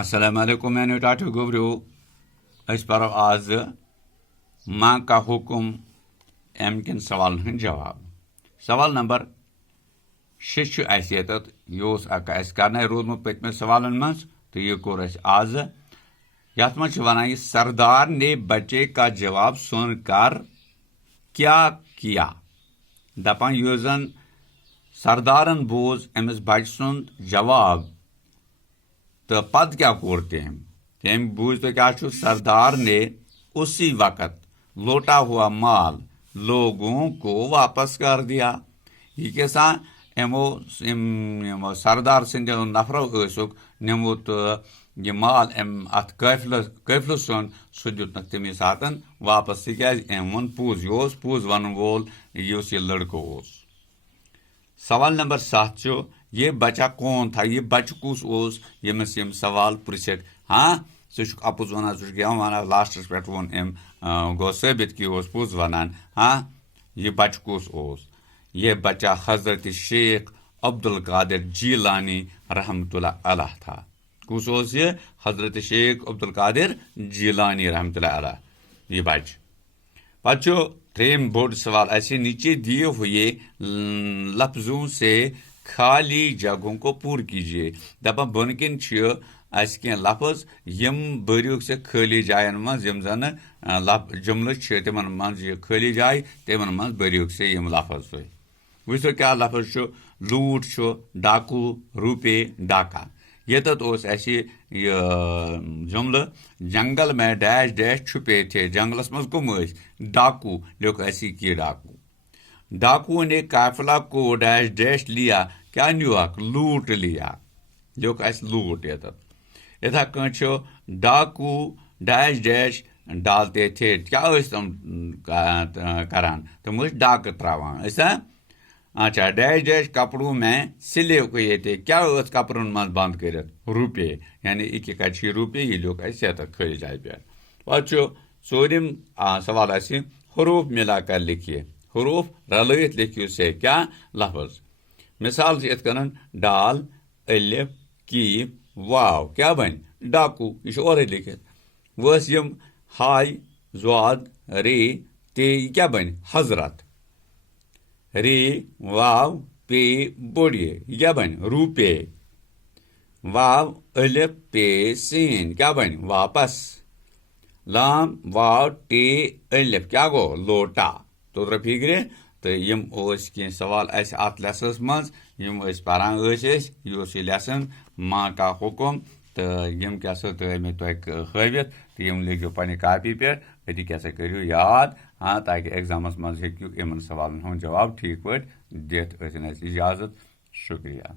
السلام علیکم میانیو ٹاٹو گوبریو اس پرو آز ماں کا حکم ام کن سوالن ہند جواب. سوال نمبر 6 اس یتت یہ کرنے روزمت پتم سوالن مز تو یہ کور اس آز یت مز ونان یہ سردار نے بچے کا جواب سن کر کیا کیا. دپان یہ زن سردارن بوز امس بچ سند جواب تو پت کیا کور تم بوجھ تو کیا سردار نے اسی وقت لوٹا ہوا مال لوگوں کو واپس کر دیا. یہ کیسا امو سردار سند نفرو ثق نمت یہ مال ات قفل سن سہ دت تمے سات واپس تاز ام ون پوز یہ پوز ون وول یہ لڑکہ اس. سوال نمبر 7 یہ بچہ کون تھا, یہ بچہ کس یمس یم سوال پرچھک. ہاں ثک اپز ونان ثک ونان لاسٹس پہ وون ام گو ثابت کہ پوز ونان. ہاں یہ بچہ کس یہ بچہ حضرت شیخ عبدالقادر جیلانی رحمۃ اللہ علیہ تھا. کس یہ حضرت شیخ عبدالقادر جیلانی رحمۃ اللہ علیہ یہ بچہ. پتہ تریم بوڑ سوال ایسے نیچے دیے ہوئے لفظوں سے خالی جگہوں کو پور کیجیے. دپا بن کن اس کی لفظ یم بریوک سے خالی جائن مز یم زن جملہ تمن مز یہ خالی جائے تمن مز بریوک سے یم لفظ وچھو کیا لفظ لوٹ ڈاکو روپے ڈاکہ. یتت یہ جملہ جنگل میں ڈیش ڈیش چھپے تھے. جنگلس مز کم ڈاکو لوک ایسی کی ڈاکو. ڈاکو نے قافلہ کو ڈیش ڈیش لیا. کیا نیوک لوٹ لیا لوک اس لوٹ. اتھا کن ڈاکو ڈیش ڈیش ڈالتے تھے. کیا تم کران تم ڈاکہ تراوان اچھا ڈیش ڈیش کپڑوں میں سلے ہوئے تھے. کیا کپڑن من بند کرت روپے یعنی ایک کچھ روپے یہ لوگ ایسے کھل جائے پہ. پہ ژوٗرِم سوال آسہِ حروف ملا کر لکھیے. حروف رلٲیِتھ لکھیو سے کیا لفظ. مثال سے ات کن ڈال الف کی واو کیا بن ڈاکو یہ اورے لکھت. وس یم ہائی زواد رے تے کیا بن حضرت. رے واو پے بوڑے یہ کیا بن روپے. واو الف پے سین کیا بن واپس. لام واو ٹے الف کیا گو لوٹا. تو فکرے تو یم کی سوال اس ات لیسنس مز یم پران یہ لیسن ماں کا حکم تو یم کیا سا میں ہاوت تو یم لکھو پنہ کاپی پہ اتھی کیا سا کرو یاد. ہاں تاکہ ایگزامس مز ہوں ان سوالن ہند جواب ٹھیک پہ دت. اجازت شکریہ.